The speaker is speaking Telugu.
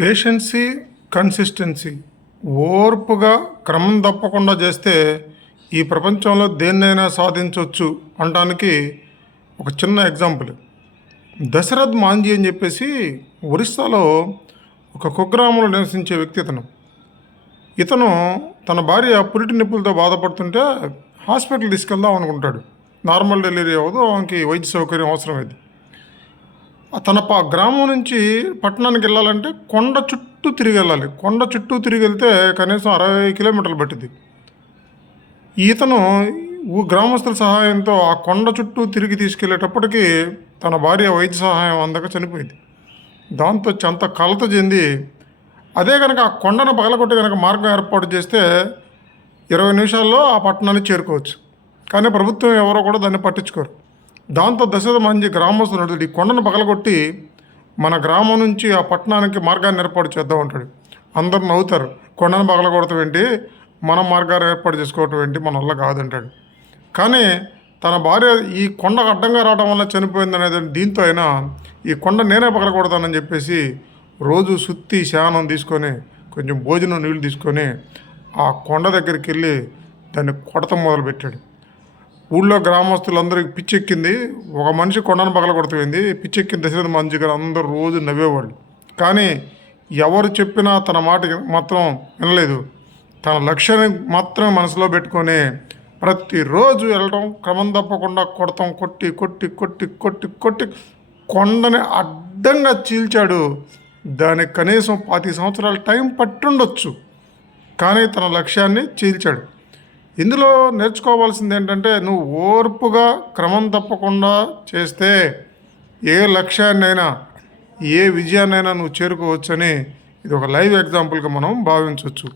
పేషెన్సీ, కన్సిస్టెన్సీ ఓర్పుగా క్రమం తప్పకుండా చేస్తే ఈ ప్రపంచంలో దేన్నైనా సాధించవచ్చు అనడానికి ఒక చిన్న ఎగ్జాంపుల్. దశరథ్ మాంజీ అని చెప్పేసి ఒరిస్సాలో ఒక కుగ్రామంలో నివసించే వ్యక్తి ఇతను తన భార్య పురిటి నొప్పులతో బాధపడుతుంటే హాస్పిటల్ తీసుకెళ్దాం అనుకుంటాడు. నార్మల్ డెలివరీ అవ్వదు, ఆమెకి వైద్య సౌకర్యం అవసరమైంది. తన గ్రామం నుంచి పట్టణానికి వెళ్ళాలంటే కొండ చుట్టూ తిరిగి వెళ్ళాలి. కొండ చుట్టూ తిరిగి వెళ్తే కనీసం 60 కిలోమీటర్లు పట్టింది. ఈతను గ్రామస్తుల సహాయంతో ఆ కొండ చుట్టూ తిరిగి తీసుకెళ్లేటప్పటికీ తన భార్య వైద్య సహాయం అందక చనిపోయింది. దాంతో అంత కలత చెంది అదే కనుక ఆ కొండను పగలగొట్టి కనుక మార్గం ఏర్పాటు చేస్తే 20 నిమిషాల్లో ఆ పట్టణాన్ని చేరుకోవచ్చు. కానీ ప్రభుత్వం ఎవరో కూడా దాన్ని పట్టించుకోరు. దాంతో దశరథ మాంజీ గ్రామస్తులు ఈ కొండను పగలగొట్టి మన గ్రామం నుంచి ఆ పట్టణానికి మార్గాన్ని ఏర్పాటు చేద్దాం అంటాడు. అందరు నవ్వుతారు. కొండను పగలగొడతాం ఏంటి, మనం మార్గాన్ని ఏర్పాటు చేసుకోవటం ఏంటి, మన వల్ల కాదంటాడు. కానీ తన భార్య ఈ కొండకు అడ్డంగా రావడం వల్ల చనిపోయింది అనేది దీంతో అయినా ఈ కొండ నేనే పగలగొడతానని చెప్పేసి రోజు సుత్తి శానం తీసుకొని కొంచెం భోజనం నీళ్ళు తీసుకొని ఆ కొండ దగ్గరికి వెళ్ళి దాన్ని కొడతం మొదలుపెట్టాడు. ఊళ్ళో గ్రామస్తులందరికీ పిచ్చెక్కింది. ఒక మనిషి కొండను పగలగొడతాయింది, పిచ్చెక్కింది దశరథ మాంజీ గారు అందరూ రోజు నవ్వేవాళ్ళు. కానీ ఎవరు చెప్పినా తన మాట మాత్రం వినలేదు. తన లక్ష్యాన్ని మాత్రమే మనసులో పెట్టుకొని ప్రతిరోజు వెళ్ళడం, క్రమం తప్పకుండా కొడతాం, కొట్టి కొట్టి కొట్టి కొట్టి కొట్టి కొండని అడ్డంగా చీల్చాడు. దానికి కనీసం 25 సంవత్సరాల టైం పట్టుండొచ్చు, కానీ తన లక్ష్యాన్ని చీల్చాడు. ఇందులో నేర్చుకోవాల్సింది ఏంటంటే, నువ్వు ఓర్పుగా క్రమం తప్పకుండా చేస్తే ఏ లక్ష్యాన్నైనా ఏ విజయాన్నైనా నువ్వు చేరుకోవచ్చని ఇది ఒక లైవ్ ఎగ్జాంపుల్గా మనం భావించవచ్చు.